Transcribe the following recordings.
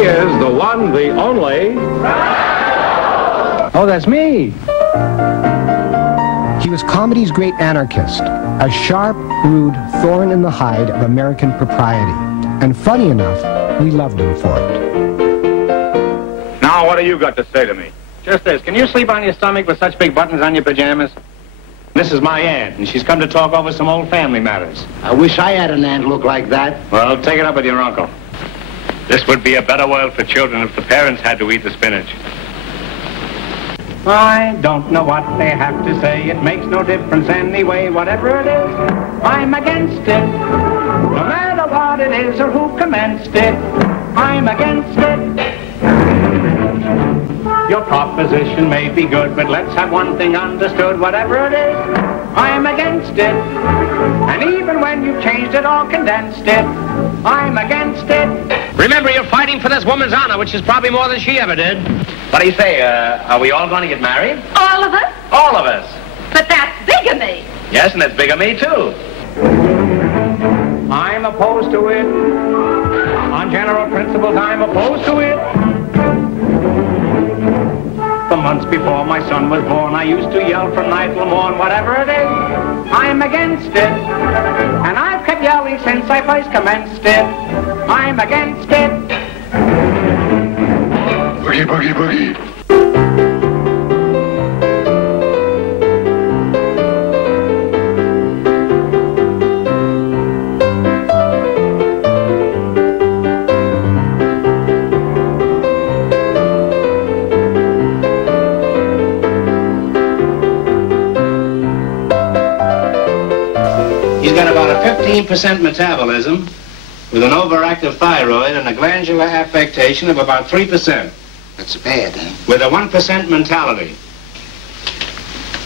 He is the one, the only... Oh, that's me. He was comedy's great anarchist, a sharp, rude thorn in the hide of American propriety. And funny enough, we loved him for it. Now, what have you got to say to me? Just this. Can you sleep on your stomach with such big buttons on your pajamas? This is my aunt, and she's come to talk over some old family matters. I wish I had an aunt look like that. Well, take it up with your uncle. This would be a better world for children if the parents had to eat the spinach. I don't know what they have to say. It makes no difference anyway. Whatever it is, I'm against it. No matter what it is or who commenced it, I'm against it. Your proposition may be good, but let's have one thing understood. Whatever it is, I'm against it. And even when you've changed it or condensed it, I'm against it. Remember, you're fighting for this woman's honor, which is probably more than she ever did. What do you say? Are we all going to get married? All of us? All of us. But that's bigamy. Yes, and it's bigamy, too. I'm opposed to it. On general principles, I'm opposed to it. The months before my son was born, I used to yell from night till morn, whatever it is, I'm against it. And I've kept yelling since I first commenced it. I'm against it. Boogie, boogie, boogie. He's got about a 15% metabolism with an overactive thyroid and a glandular affectation of about 3%. That's bad, huh? With a 1% mentality.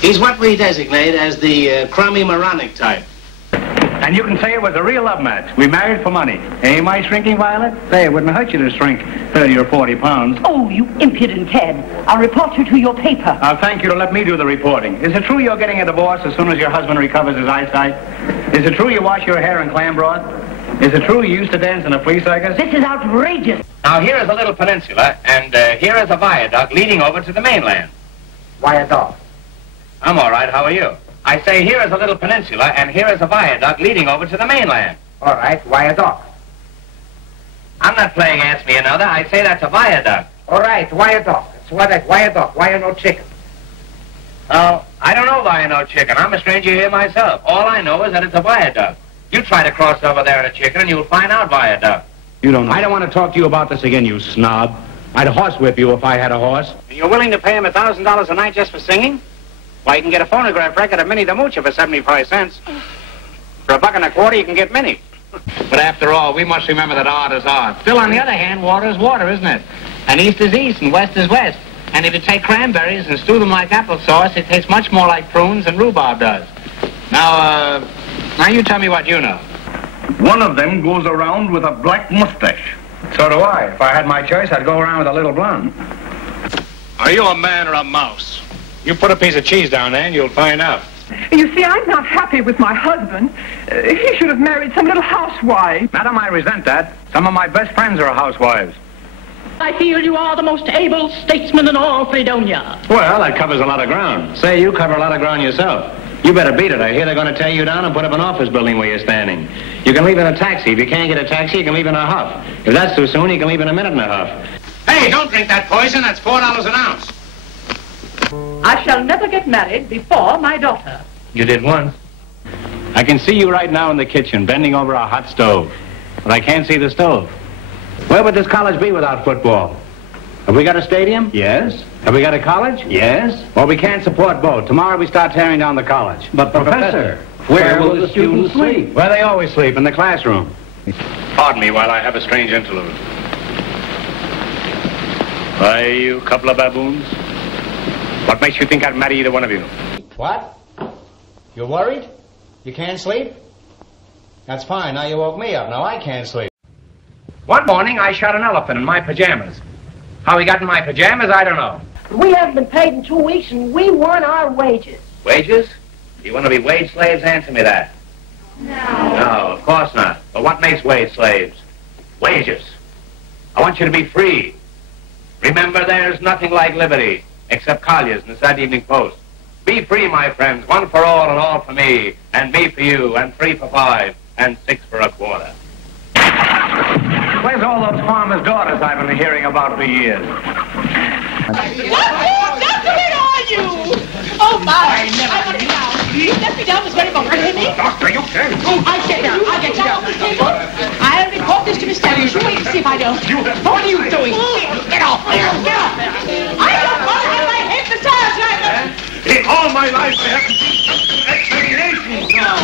He's what we designate as the crummy moronic type. And you can say it was a real love match. We married for money. Eh, my shrinking Violet? Say, it wouldn't hurt you to shrink 30 or 40 pounds. Oh, you impudent head. I'll report you to your paper. I'll thank you to let me do the reporting. Is it true you're getting a divorce as soon as your husband recovers his eyesight? Is it true you wash your hair in clam broth? Is it true you used to dance in a flea circus? This is outrageous. Now, here is a little peninsula, and here is a viaduct leading over to the mainland. Viaduct. I'm all right. How are you? I say here is a little peninsula, and here is a viaduct leading over to the mainland. All right, viaduct. I'm not playing Ask Me Another. I say that's a viaduct. All right, viaduct. It's what that viaduct. Why no chicken? Oh, I don't know why I know chicken. I'm a stranger here myself. All I know is that it's a viaduct. You try to cross over there at a chicken, and you'll find out viaduct. You don't know. I don't want to talk to you about this again, you snob. I'd horsewhip you if I had a horse. And you're willing to pay him $1,000 a night just for singing? Why, you can get a phonograph record of Minnie the Moocher for 75 cents. For $1.25, you can get Minnie. But after all, we must remember that art is art. Still, on the other hand, water is water, isn't it? And east is east, and west is west. And if you take cranberries and stew them like applesauce, it tastes much more like prunes than rhubarb does. Now you tell me what you know. One of them goes around with a black mustache. So do I. If I had my choice, I'd go around with a little blonde. Are you a man or a mouse? You put a piece of cheese down there and you'll find out. You see, I'm not happy with my husband. He should have married some little housewife. Madam, I resent that. Some of my best friends are housewives. I feel you are the most able statesman in all Fredonia. Well, that covers a lot of ground. Say, you cover a lot of ground yourself. You better beat it. I hear they're going to tear you down and put up an office building where you're standing. You can leave in a taxi. If you can't get a taxi, you can leave in a huff. If that's too soon, you can leave in a minute and a huff. Hey, don't drink that poison. That's $4 an ounce. I shall never get married before my daughter. You did once. I can see you right now in the kitchen, bending over a hot stove. But I can't see the stove. Where would this college be without football? Have we got a stadium? Yes. Have we got a college? Yes. Well, we can't support both. Tomorrow we start tearing down the college. But, Professor, where will the students sleep? Where they always sleep, in the classroom. Pardon me while I have a strange interlude. Why, you couple of baboons? What makes you think I'd marry either one of you? What? You're worried? You can't sleep? That's fine. Now you woke me up. Now I can't sleep. One morning, I shot an elephant in my pajamas. How he got in my pajamas, I don't know. We haven't been paid in 2 weeks, and we want our wages. Wages? You want to be wage slaves? Answer me that. No. No, of course not. But what makes wage slaves? Wages. I want you to be free. Remember, there's nothing like liberty, except Collier's in the Saturday Evening Post. Be free, my friends, one for all and all for me, and me for you, and 3 for 5, and 6 for a quarter. Where's all those farmers' daughters I've been hearing about for years? Oh, my. I want to get down. Let me down, Miss Very Bunker. Hear me? Doctor, you can't. I'll get down. I'll get down off the table. I'll report this to Miss Standish. You wait and see if I don't. What are you doing? Get off there. Get off. I don't want to have my head the tires right. In all my life, I haven't seen such examinations now.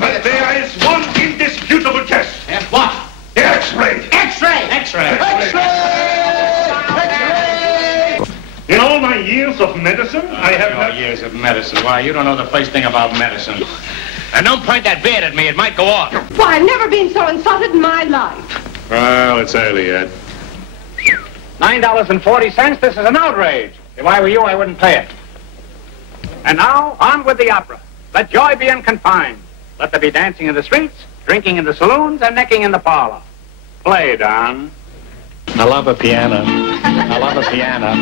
But there is one indisputable test. And what? The X-ray. X-ray. X-ray. In all my years of medicine, I have Your years of medicine. Why, you don't know the first thing about medicine. And don't point that beard at me. It might go off. Why, I've never been so insulted in my life. Well, it's early yet. $9.40. This is an outrage. If I were you, I wouldn't pay it. And now, on with the opera. Let joy be unconfined. Let there be dancing in the streets, drinking in the saloons, and necking in the parlor. Play, Don. I love a piano. I love a piano.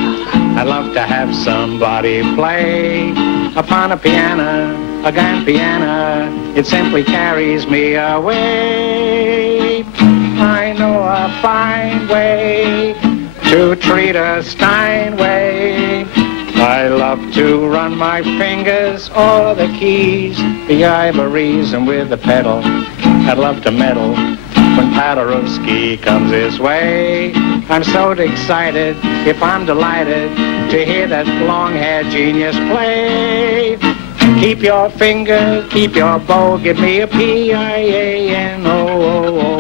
I love to have somebody play upon a piano, a grand piano. It simply carries me away. I know a fine way to treat a Steinway. I love to run my fingers o'er the keys, the ivories, and with the pedal, I'd love to meddle when Paderewski comes his way. I'm so excited, if I'm delighted, to hear that long-haired genius play. Keep your finger, keep your bow, give me a P-I-A-N-O-O-O.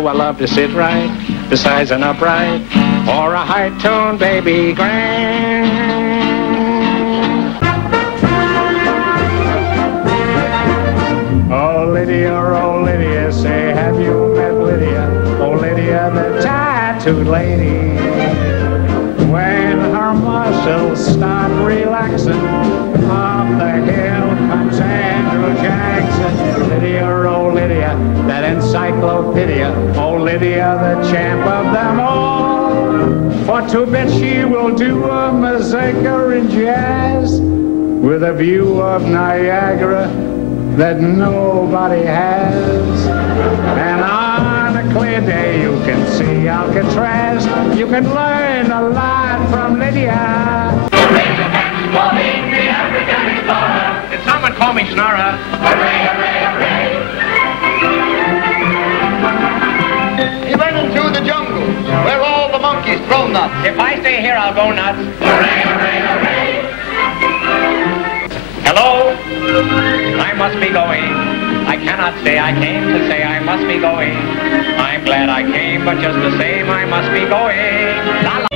I love to sit right beside an upright or a high-tone baby grand. Oh, Lydia, say, have you met Lydia? Oh, Lydia, the tattooed lady. When her muscles start relaxing, off the hill comes Andrew Jackson. Lydia, oh, Lydia, that encyclopedia. Oh, Lydia, the champ of them all. For to bet she will do a mazurka in jazz with a view of Niagara that nobody has. And on a clear day you can see Alcatraz. You can learn a lot from Lydia. Captain Spaulding, the African explorer. Did someone call me Schnorrer? Hooray, hooray, hooray. He went into the jungle where all the monkeys throw nuts. If I stay here, I'll go nuts. Hooray, hooray, hooray. Hello? I must be going. I cannot stay. I came to say I must be going. I'm glad I came, but just the same, I must be going. La la.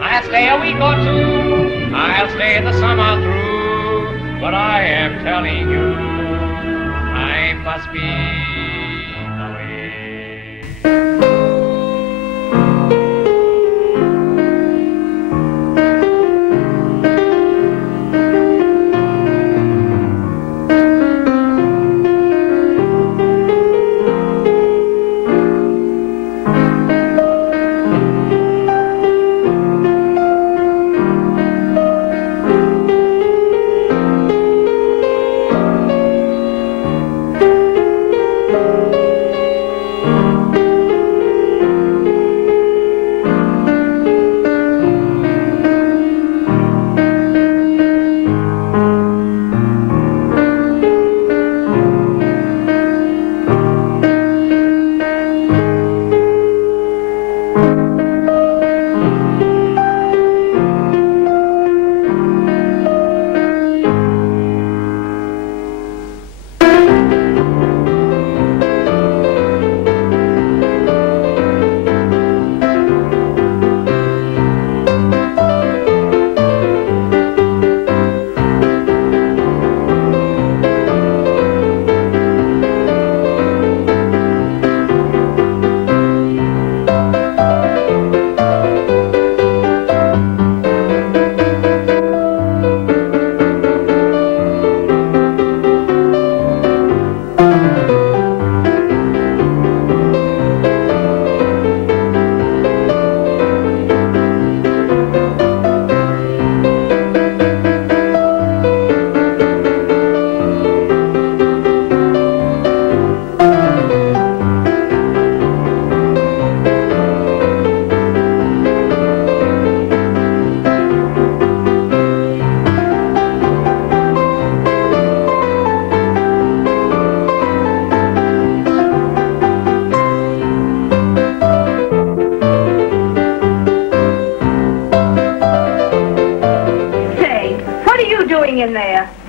I'll stay a week or two. I'll stay the summer through. But I am telling you, I must be going. doing in there?